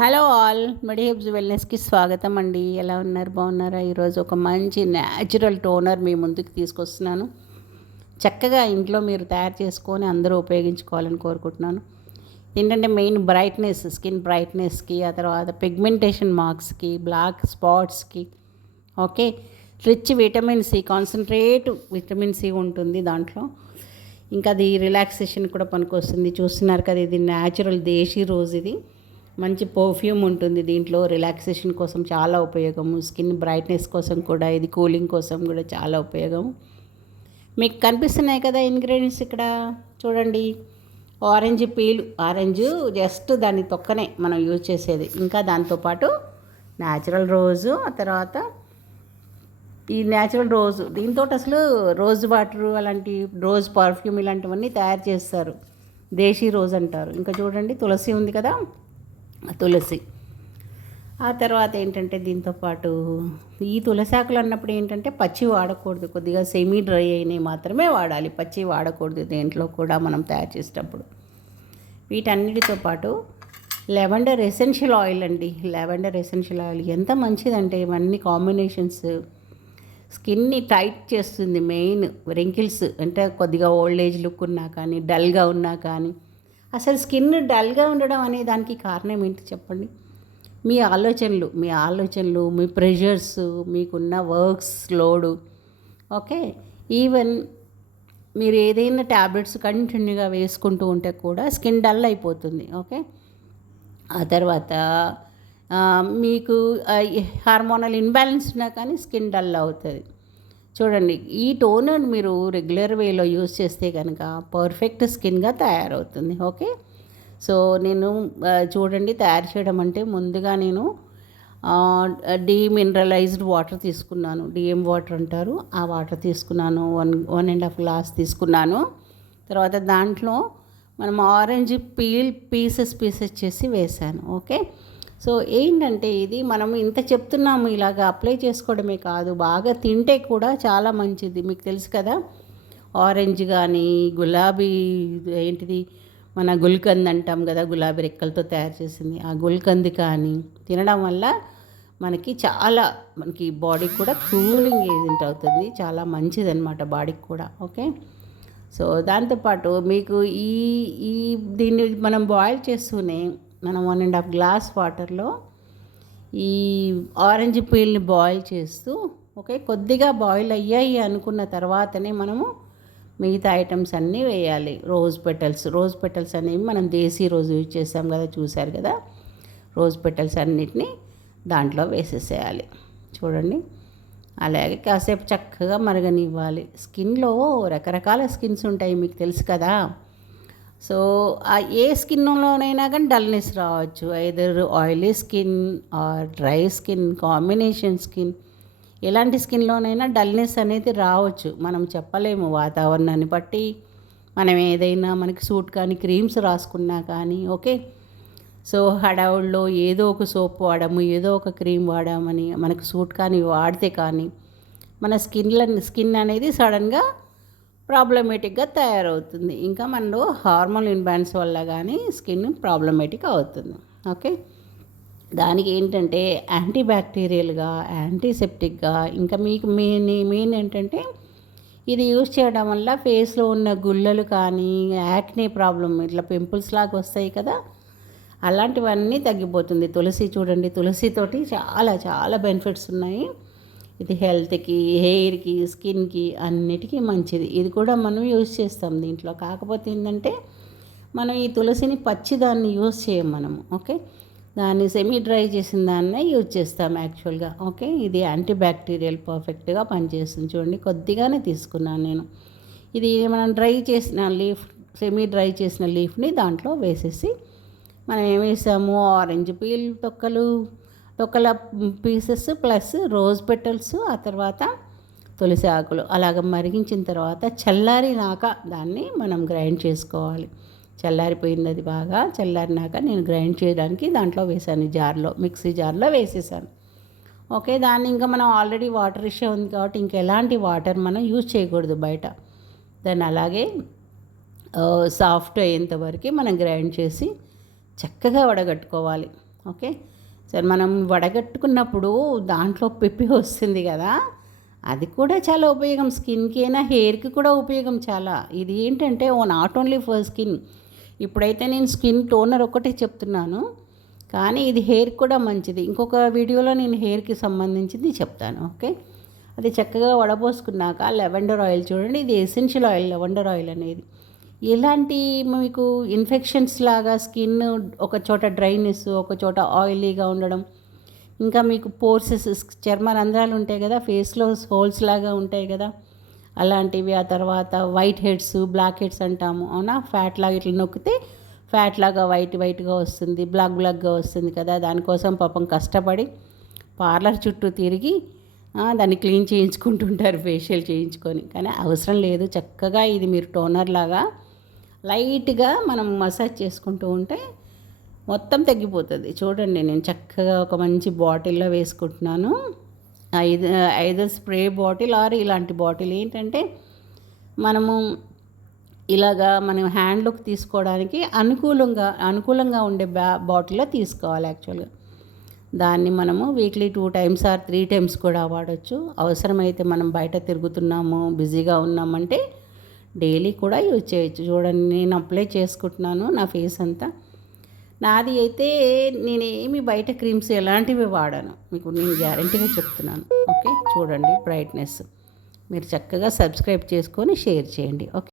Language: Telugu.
హలో ఆల్, మెడిహెబ్స్ వెల్నెస్కి స్వాగతం అండి. ఎలా ఉన్నారు? బాగున్నారా? ఈరోజు ఒక మంచి న్యాచురల్ టోనర్ మీ ముందుకు తీసుకొస్తున్నాను. చక్కగా ఇంట్లో మీరు తయారు చేసుకొని అందరూ ఉపయోగించుకోవాలని కోరుకుంటున్నాను. ఏంటంటే మెయిన్ బ్రైట్నెస్, స్కిన్ బ్రైట్నెస్కి, ఆ తర్వాత పిగ్మెంటేషన్ మార్క్స్కి, బ్లాక్ స్పాట్స్కి, okay, rich vitamin C, concentrate vitamin C ఉంటుంది దాంట్లో. ఇంకా అది రిలాక్సేషన్ కూడా పనికొస్తుంది. చూస్తున్నారు కదా, ఇది న్యాచురల్ దేశీ రోజ్. ఇది మంచి పర్ఫ్యూమ్ ఉంటుంది దీంట్లో. రిలాక్సేషన్ కోసం చాలా ఉపయోగము, స్కిన్ బ్రైట్నెస్ కోసం కూడా, ఇది కూలింగ్ కోసం కూడా చాలా ఉపయోగం. మీకు కనిపిస్తున్నాయి కదా ఇంగ్రీడియంట్స్ ఇక్కడ చూడండి. ఆరెంజ్ పీల్, ఆరెంజ్ జస్ట్ దాని తొక్కనే మనం యూజ్ చేసేది. ఇంకా దాంతోపాటు న్యాచురల్ రోజు, ఆ తర్వాత ఈ న్యాచురల్ రోజు, దీంతో అసలు రోజ్ వాటర్ అలాంటి రోజ్ పర్ఫ్యూమ్ ఇలాంటివన్నీ తయారు చేస్తారు. దేశీ రోజ్ అంటారు. ఇంకా చూడండి తులసి ఉంది కదా, తులసి. ఆ తర్వాత ఏంటంటే దీంతోపాటు ఈ తులసి ఆకులు అన్నప్పుడు ఏంటంటే పచ్చి వాడకూడదు, కొద్దిగా సెమీ డ్రై అయినవి మాత్రమే వాడాలి, పచ్చి వాడకూడదు దేంట్లో కూడా మనం తయారు చేసేటప్పుడు. వీటన్నిటితో పాటు లెవెండర్ ఎసెన్షియల్ ఆయిల్ అండి. లెవెండర్ ఎసెన్షియల్ ఆయిల్ ఎంత మంచిదంటే ఇవన్నీ కాంబినేషన్స్ స్కిన్ని టైట్ చేస్తుంది. మెయిన్ రింకిల్స్ అంటే కొద్దిగా ఓల్డ్ ఏజ్ లుక్ ఉన్నా కానీ, డల్గా ఉన్నా కానీ, అసలు స్కిన్ డల్గా ఉండడం అనే దానికి కారణం ఏంటి చెప్పండి? మీ ఆలోచనలు, మీ ప్రెషర్స్, మీకున్న వర్క్స్ లోడు, ఓకే, ఈవెన్ మీరు ఏదైనా ట్యాబ్లెట్స్ కంటిన్యూగా వేసుకుంటూ ఉంటే కూడా స్కిన్ డల్ అయిపోతుంది. ఓకే, ఆ తర్వాత మీకు హార్మోనల్ ఇన్బ్యాలెన్స్ ఉన్నా కానీ స్కిన్ డల్ అవుతుంది. చూడండి, ఈ టోనర్ మీరు రెగ్యులర్ వేలో యూజ్ చేస్తే కనుక పర్ఫెక్ట్ స్కిన్గా తయారవుతుంది. ఓకే, సో నేను చూడండి తయారు చేయడం అంటే ముందుగా నేను డీమినరలైజ్డ్ వాటర్ తీసుకున్నాను. డిఎం వాటర్ అంటారు, ఆ వాటర్ తీసుకున్నాను. 1.5 గ్లాస్ తీసుకున్నాను. తర్వాత దాంట్లో మనం ఆరెంజ్ పీసెస్ చేసి వేసాను. ఓకే, సో ఏంటంటే ఇది మనం ఇంత చెప్తున్నాము, ఇలాగ అప్లై చేసుకోవడమే కాదు, బాగా తింటే కూడా చాలా మంచిది. మీకు తెలుసు కదా, ఆరెంజ్ కానీ, గులాబీ ఏంటిది మన గుల్కంద్ అంటాం కదా, గులాబీ రెక్కలతో తయారు చేసింది, ఆ గుల్కంద్ కానీ తినడం వల్ల మనకి బాడీకి కూడా కూలింగ్ ఏజెంట్ అవుతుంది. చాలా మంచిది అనమాట బాడీకి కూడా. ఓకే, సో దాంతోపాటు మీకు ఈ దీన్ని మనం బాయిల్ చేస్తూనే మనం 1.5 గ్లాస్ వాటర్లో ఈ ఆరెంజ్ పీల్ని బాయిల్ చేస్తూ, ఓకే, కొద్దిగా బాయిల్ అయ్యాయి అనుకున్న తర్వాతనే మనము మిగతా ఐటమ్స్ అన్నీ వేయాలి. రోజ్ పెటల్స్ అనేవి మనం దేశీ రోజ్ యూజ్ చేస్తాం కదా, చూశారు కదా, రోజ్ పెటల్స్ అన్నిటినీ దాంట్లో వేసేసేయాలి. చూడండి, అలాగే కాసేపు చక్కగా మరగనివ్వాలి. స్కిన్లో రకరకాల స్కిన్స్ ఉంటాయి, మీకు తెలుసు కదా. సో ఏ స్కిన్లోనైనా కానీ డల్నెస్ రావచ్చు. Either oily skin or dry skin, combination skin, ఎలాంటి స్కిన్లోనైనా డల్నెస్ అనేది రావచ్చు. మనం చెప్పలేము, వాతావరణాన్ని బట్టి మనం ఏదైనా మనకి సూట్ కానీ క్రీమ్స్ రాసుకున్నా కానీ. ఓకే, సో హడావుల్లో ఏదో ఒక సోప్ వాడాము, ఏదో ఒక క్రీమ్ వాడామని మనకు సూట్ కానీ వాడితే కానీ మన స్కిన్ అనేది సడన్గా ప్రాబ్లమేటిక్గా తయారవుతుంది. ఇంకా మనలో హార్మోన్ ఇన్బ్యాలెన్స్ వల్ల కానీ స్కిన్ ప్రాబ్లమేటిక్ అవుతుంది. ఓకే, దానికి ఏంటంటే యాంటీబ్యాక్టీరియల్గా, యాంటీసెప్టిక్గా, ఇంకా మీకు మెయిన్ ఏంటంటే ఇది యూజ్ చేయడం వల్ల ఫేస్లో ఉన్న గుల్లలు కానీ, యాక్నే ప్రాబ్లం, ఇట్లా పింపుల్స్ లాగా వస్తాయి కదా, అలాంటివన్నీ తగ్గిపోతుంది. తులసి చూడండి, తులసితోటి చాలా చాలా బెనిఫిట్స్ ఉన్నాయి. ఇది హెల్త్కి, హెయిర్కి, స్కిన్కి అన్నిటికీ మంచిది. ఇది కూడా మనం యూజ్ చేస్తాం దీంట్లో. కాకపోతే ఏంటంటే మనం ఈ తులసిని పచ్చిదాన్ని యూజ్ చేయం మనము. ఓకే, దాన్ని సెమీ డ్రై చేసిన దాన్నే యూజ్ చేస్తాం యాక్చువల్గా. ఓకే, ఇది యాంటీ బ్యాక్టీరియల్ పర్ఫెక్ట్గా పనిచేస్తుంది. చూడండి, కొద్దిగానే తీసుకున్నాను నేను. ఇది మనం సెమీ డ్రై చేసిన లీఫ్ని దాంట్లో వేసేసి మనం ఏం వేసాము, ఆరెంజ్ పీల్ తొక్కల పీసెస్ ప్లస్ రోజ్ పెటల్స్, ఆ తర్వాత తులసి ఆకులు అలాగ మరిగించిన తర్వాత చల్లారినాక దాన్ని మనం గ్రైండ్ చేసుకోవాలి. చల్లారిపోయింది, అది బాగా చల్లారినాక నేను గ్రైండ్ చేయడానికి దాంట్లో వేసాను, మిక్సీ జార్లో వేసేసాను. ఓకే, దాన్ని ఇంకా మనం ఆల్రెడీ వాటర్ ఇష్యూ ఉంది కాబట్టి ఇంకెలాంటి వాటర్ మనం యూజ్ చేయకూడదు బయట. దాన్ని అలాగే సాఫ్ట్ అయ్యేంత వరకు మనం గ్రైండ్ చేసి చక్కగా వడగట్టుకోవాలి. ఓకే. సరే, మనం వడగట్టుకున్నప్పుడు దాంట్లో పిప్పి వస్తుంది కదా, అది కూడా చాలా ఉపయోగం. స్కిన్కి అయినా హెయిర్కి కూడా ఉపయోగం చాలా. ఇది ఏంటంటే నాట్ ఓన్లీ ఫర్ స్కిన్. ఇప్పుడైతే నేను స్కిన్ టోనర్ ఒకటే చెప్తున్నాను, కానీ ఇది హెయిర్ కూడా మంచిది. ఇంకొక వీడియోలో నేను హెయిర్కి సంబంధించింది చెప్తాను. ఓకే. అది చక్కగా వడపోసుకున్నాక లెవెండర్ ఆయిల్ చూడండి, ఇది ఎసెన్షియల్ ఆయిల్ లెవెండర్ ఆయిల్ అనేది. ఎలాంటి మీకు ఇన్ఫెక్షన్స్ లాగా స్కిన్ ఒక చోట డ్రైనెస్, ఒక చోట ఆయిలీగా ఉండడం, ఇంకా మీకు పోర్సెస్, చర్మ రంధ్రాలు ఉంటాయి కదా, ఫేస్లో హోల్స్ లాగా ఉంటాయి కదా, అలాంటివి. ఆ తర్వాత వైట్ హెడ్స్, బ్లాక్ హెడ్స్ అంటాము, అవునా, ఫ్యాట్ లాగా ఇట్లా నొక్కితే ఫ్యాట్ లాగా వైట్గా వస్తుంది, బ్లాక్గా వస్తుంది కదా. దానికోసం పాపం కష్టపడి పార్లర్ చుట్టూ తిరిగి దాన్ని క్లీన్ చేయించుకుంటుంటారు, ఫేషియల్ చేయించుకొని. కానీ అవసరం లేదు. చక్కగా ఇది మీరు టోనర్ లాగా లైట్గా మనం మసాజ్ చేసుకుంటూ ఉంటే మొత్తం తగ్గిపోతుంది. చూడండి, నేను చక్కగా ఒక మంచి బాటిల్లో వేసుకుంటున్నాను. ఐదు స్ప్రే బాటిల్ ఆర్ ఇలాంటి బాటిల్. ఏంటంటే మనము ఇలాగా మనం హ్యాండ్లోకి తీసుకోవడానికి అనుకూలంగా ఉండే బాటిల్లో తీసుకోవాలి యాక్చువల్గా. దాన్ని మనము వీక్లీ 2 times ఆర్ 3 times కూడా వాడచ్చు. అవసరమైతే మనం బయట తిరుగుతున్నాము, బిజీగా ఉన్నామంటే డైలీ కూడా యూజ్ చేయొచ్చు. చూడండి, నేను అప్లై చేసుకుంటున్నాను నా ఫేస్ అంతా. నాది అయితే నేనేమి బయట క్రీమ్స్ ఎలాంటివి వాడాను, మీకు నేను గ్యారంటీగా చెప్తున్నాను. ఓకే, చూడండి బ్రైట్నెస్. మీరు చక్కగా సబ్స్క్రైబ్ చేసుకొని షేర్ చేయండి. ఓకే.